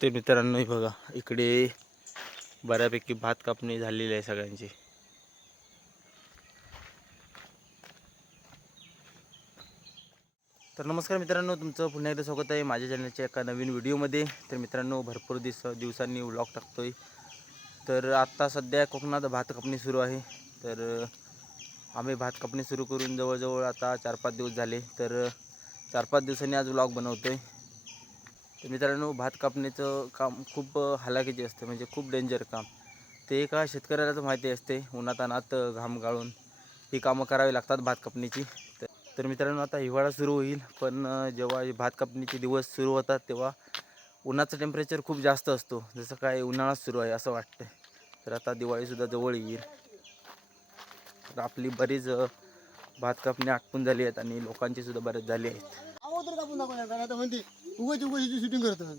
ते मित्रांनो बघा, इकडे बऱ्यापैकी भात कापणी झालेली आहे सगळ्यांची. तर नमस्कार मित्रांनो, तुमचं पुन्हा एकदा स्वागत आहे माझ्या चॅनलच्या एका नवीन व्हिडिओमध्ये. तर मित्रांनो, भरपूर दिवसांनी व्लॉग टाकतोय. तर आता सध्या कोकणात भात कापणी सुरू आहे. तर आम्ही भात कापणी सुरू करून जवळजवळ आता 4-5 दिवस झाले. तर 4-5 दिवसांनी आज व्लॉग बनवतोय. तर मित्रांनो, भात कापणीचं काम खूप हालाखीचे असते, म्हणजे खूप डेंजर काम. ते एका शेतकऱ्याला तर माहिती असते, उन्हातान्हात घाम गाळून ही कामं करावी लागतात भात कापणीची. तर मित्रांनो, आता हिवाळा सुरू होईल, पण जेव्हा भात कापणीचे दिवस सुरू होतात तेव्हा उन्हाचं टेम्परेचर खूप जास्त असतो, जसं काय उन्हाळाच सुरू आहे असं वाटतं. तर आता दिवाळीसुद्धा जवळ येईल. तर आपली बरीच भात कापणी आटपून झाली आहेत आणि लोकांची सुद्धा बरेच झाली आहेत. शूटिंग करतात.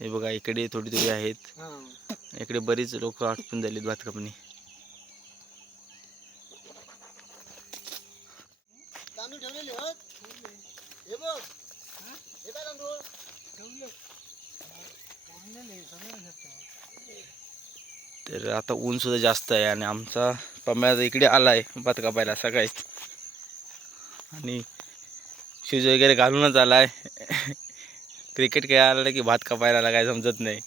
हे बघा, इकडे थोडी थोडी आहेत. इकडे बरीच लोक आटपून झालीत भात कापणी. तर आता ऊन सुद्धा जास्त आहे आणि आमचा पम्या इकडे आलाय भात कापायला सकाळीच, आणि शूज वगैरे घालूनच आलाय. क्रिकेट खेळायला आला की भात कापायला काय समजत नाही.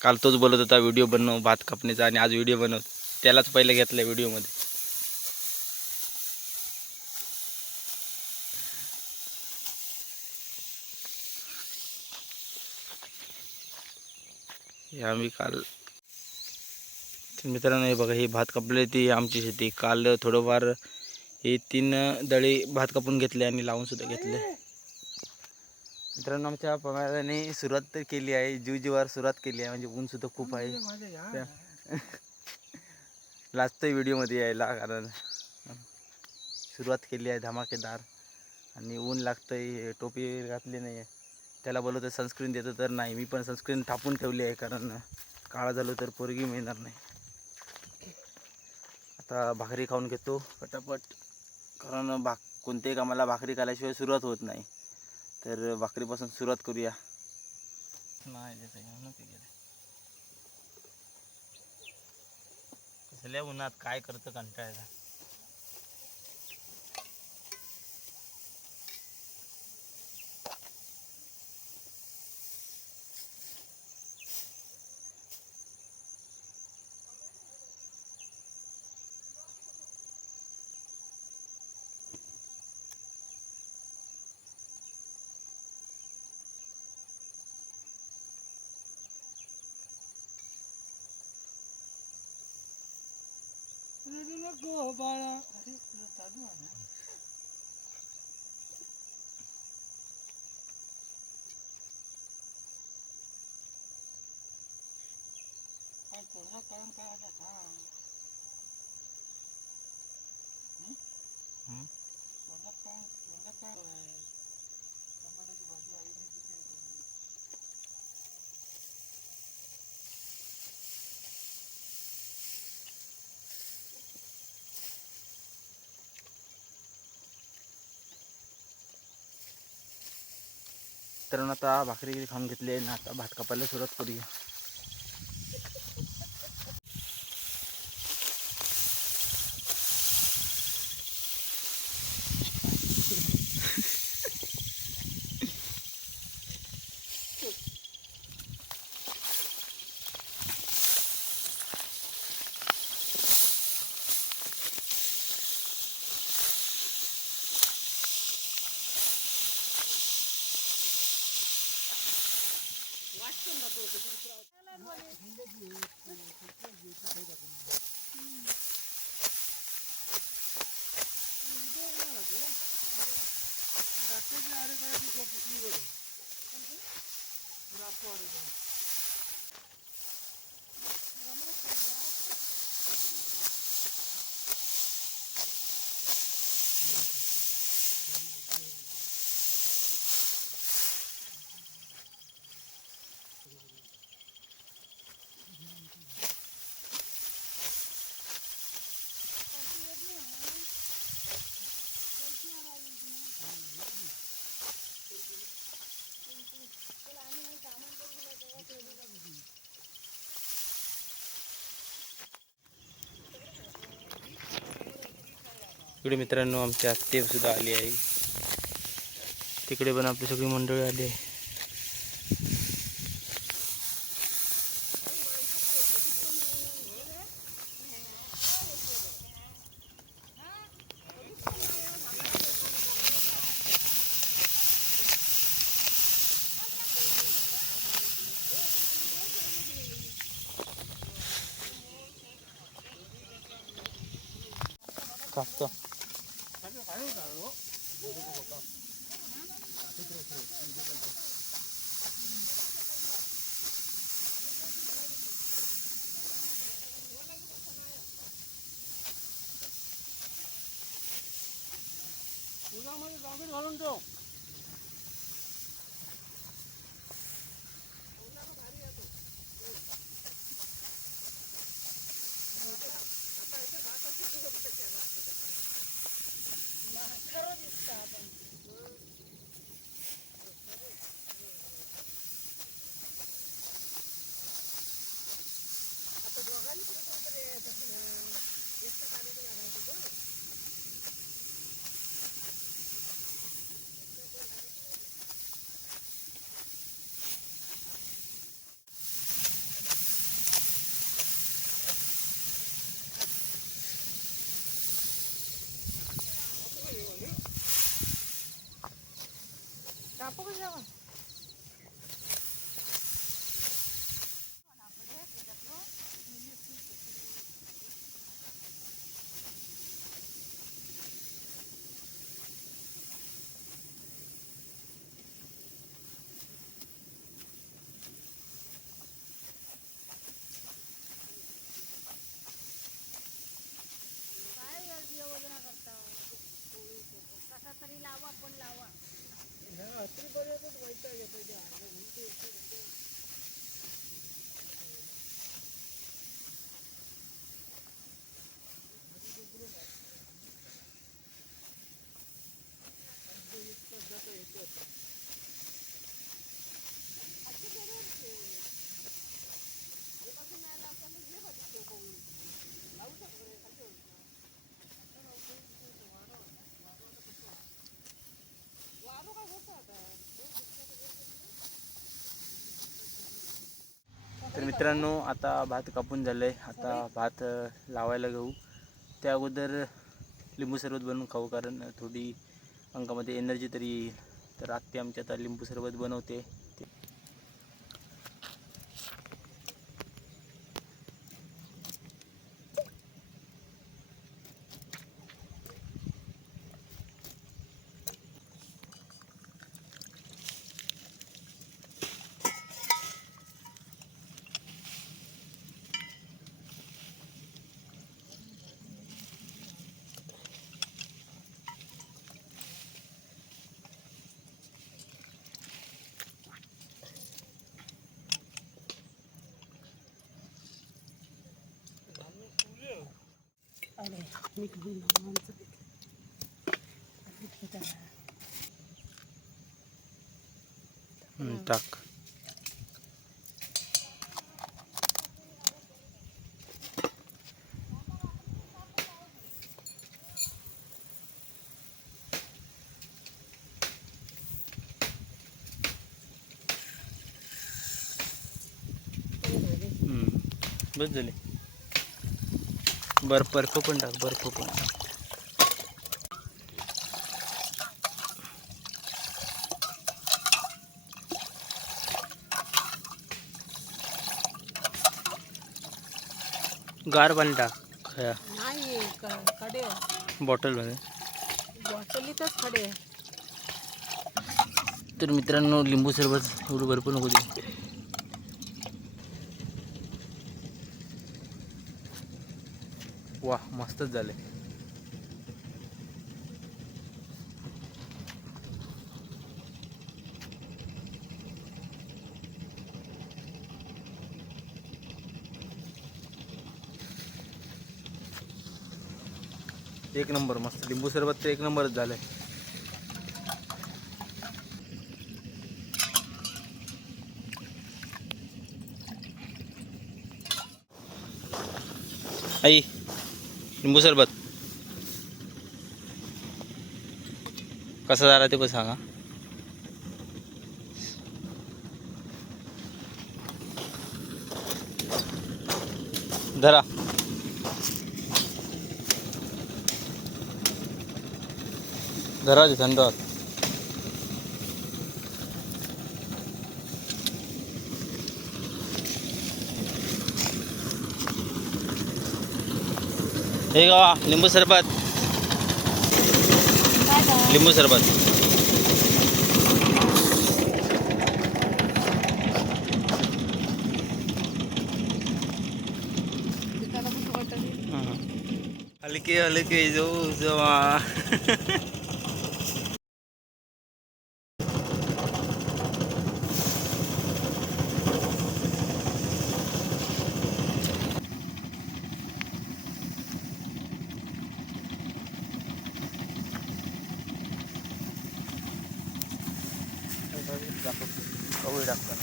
काल तोच बोलत होता व्हिडिओ बनव भात कापणीचा, आणि आज व्हिडिओ बनव. त्यालाच पहिले घेतलं व्हिडिओमध्ये. हे आम्ही काल, मित्रांनो हे बघा, ही भात कापली ती आमची शेती. काल थोडंफार हे 3 दळी भात कापून घेतले आणि लावून सुद्धा घेतले. मित्रांनो, आमच्या पमाराने सुरुवात तर केली आहे, जीवावर सुरुवात केली आहे. म्हणजे ऊन सुद्धा खूप आहे. लाजतोय व्हिडिओमध्ये यायला, कारण सुरुवात केली आहे धमाकेदार आणि ऊन लागतंय. टोपी घातली नाही आहे. त्याला बोलवतो सनस्क्रीन देतो, तर नाही, मी पण सनस्क्रीन थापून ठेवली आहे, कारण काळा झालो तर पोरगी मिळणार नाही. आता भाकरी खाऊन घेतो पटापट, कारण कोणत्याही कामाला भाकरी खाल्ल्याशिवाय सुरुवात होत नाही. तर भाकरीपासून सुरुवात करूया. कसल्या उन्हात काय करतं कंटाळा. नको बाळा, अरे चालू आहे ना. काय तुझं काम काय आता सांग. तुझं काम टमाट्याची भाजी आईने दिली आहे. तर आता भाकरी खाऊन घेतली आहे ना, आता भात कापायला सुरुवात करूया. इकडे मित्रांनो आमची आत्ते सुद्धा आली आहे. तिकडे पण आपली सगळी मंडळी आली आहे. कापतो. तर मित्रांनो आता भात कापून झालंय. आता भात लावायला घेऊ. त्या अगोदर लिंबू सरबत बनवून खाऊ, कारण थोडी अंगामध्ये एनर्जी तरी येईल. तर आत्ते आमची आता लिंबू सरबत बनवते. टाक. बस झाले. बर्फ पण टाक. बर्फ पण टाक. गार पाणी टाक. नाही खडे बॉटलमध्ये. बॉटलीतच खडे. तर मित्रांनो लिंबू सरबत एवढं भरपूर नको देऊ. वाह मस्तच झाले. एक नंबर. मस्त लिंबू सरबत तर एक नंबरच झालंय. आई लिंबू सरबत. कसं झाला ते पण सांगा. धरा. धरा ते थंड होत. हे गावा लिंबू सरबत. लिंबू सरबत. हलके हलके जो जवा. कवळी टाकतो.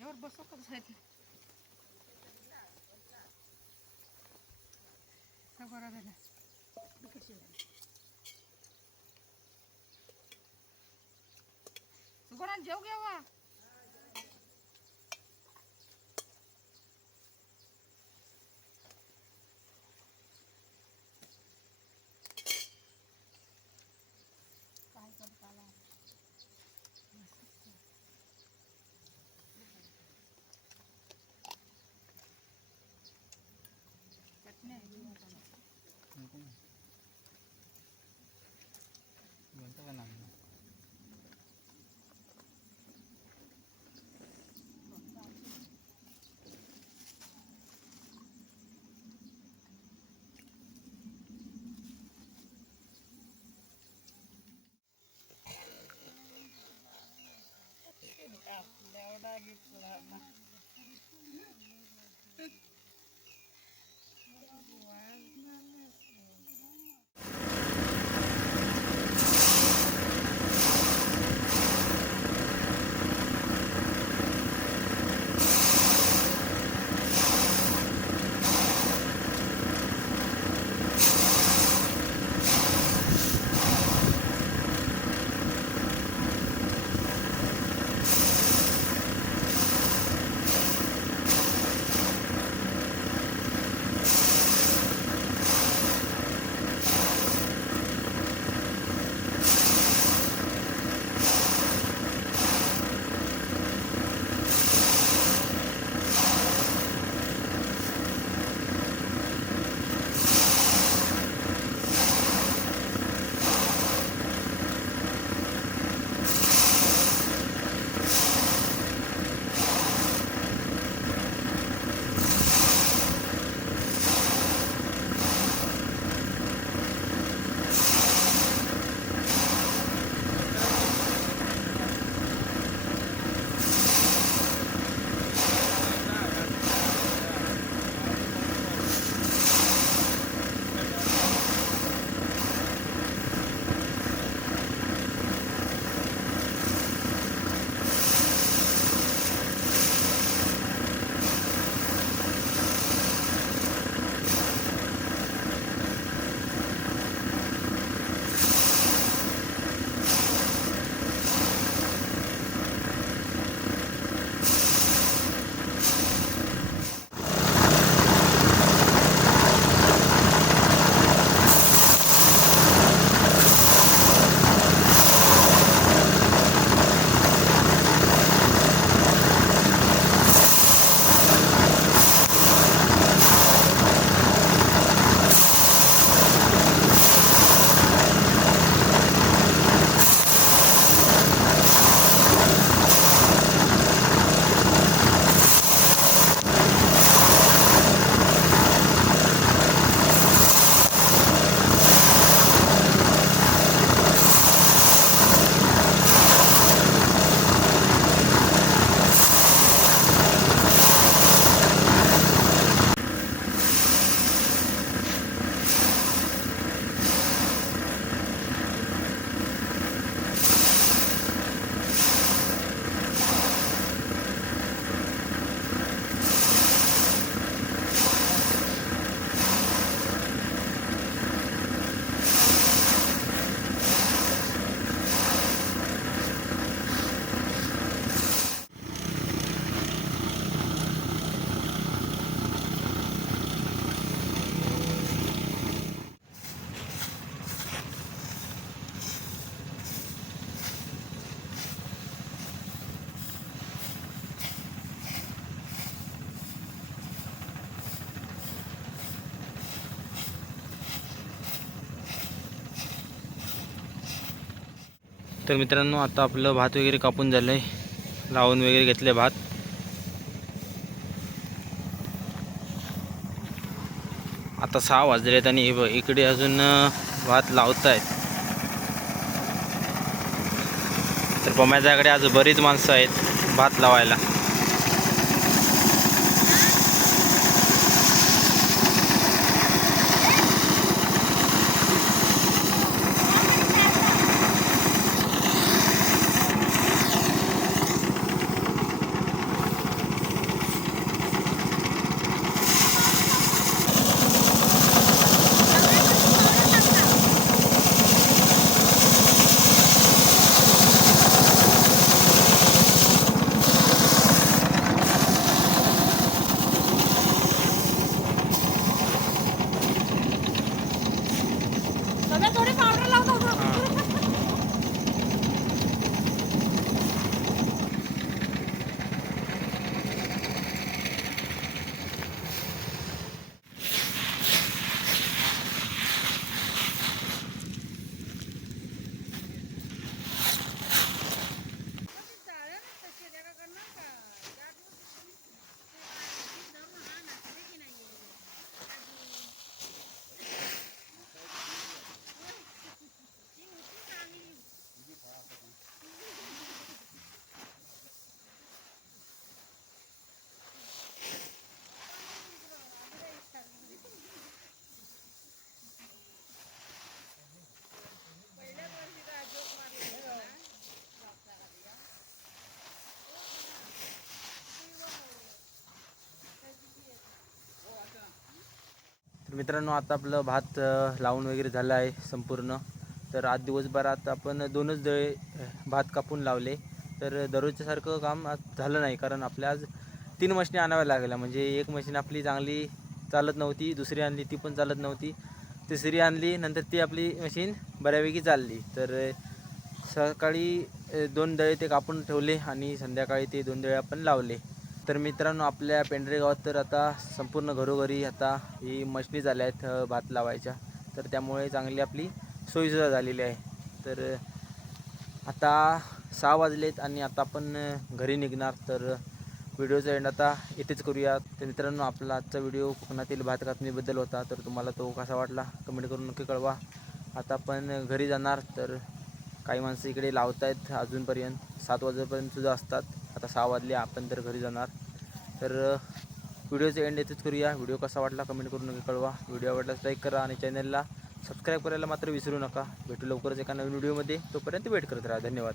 यावर बसव का साईडला? सगळा झाला. सुगरण जेव घ्यावा. काय करताला? चटणी आहे. एवढा घेतला ना. तर मित्रांनो आता आपलं भात वगैरे कापून झालं आहे, लावून वगैरे घेतले भात. आता 6 वाजले आहेत आणि इकडे अजून भात लावत आहेत. तर पम्याच्याकडे आज बरीच माणसं आहेत भात लावायला. थोडी पावडर लावतो. तर मित्रांनो आता आपलं भात लावून वगैरे झालं आहे संपूर्ण. तर आज दिवसभरात आपण 2च दळे भात कापून लावले. तर दररोजच्या सारखं काम आज झालं नाही, कारण आपल्या आज 3 मशिनी आणाव्या लागल्या. म्हणजे एक मशीन आपली चांगली चालत नव्हती, दुसरी आणली ती पण चालत नव्हती, तिसरी आणली नंतर ती आपली मशीन बऱ्यापैकी चालली. तर सकाळी 2 दळे ते कापून ठेवले आणि संध्याकाळी ते 2 दळे आपण लावले. तर मित्रांनो आपल्या पेंढरे गावात तर आता संपूर्ण घरोघरी आता ही मशिनी झाल्या आहेत भात लावायच्या. तर त्यामुळे चांगली आपली सोयीसुद्धा झालेली आहे. तर आता 6 वाजलेत आणि आता आपण घरी निघणार. तर व्हिडिओचा एंड आता इथेच करूया. तर मित्रांनो आपला आजचा व्हिडिओ कोकणातील भात कापणीबद्दल होता. तर तुम्हाला तो कसा वाटला कमेंट करून नक्की कळवा. आता आपण घरी जाणार. तर काही माणसं इकडे लावत आहेत अजूनपर्यंत 7 वाजेपर्यंत सुद्धा असतात. आता 6 वाजले आपण तर घरी जाणार. तर व्हिडिओचा एंड इथेच करूया. व्हिडिओ कसा वाटला कमेंट करून नक्की कळवा. व्हिडिओ आवडल्यास लाईक करा आणि चॅनलला सबस्क्राईब करायला मात्र विसरू नका. भेटू लवकरच एका नवीन व्हिडिओमध्ये. तोपर्यंत वेट करत राहा. धन्यवाद.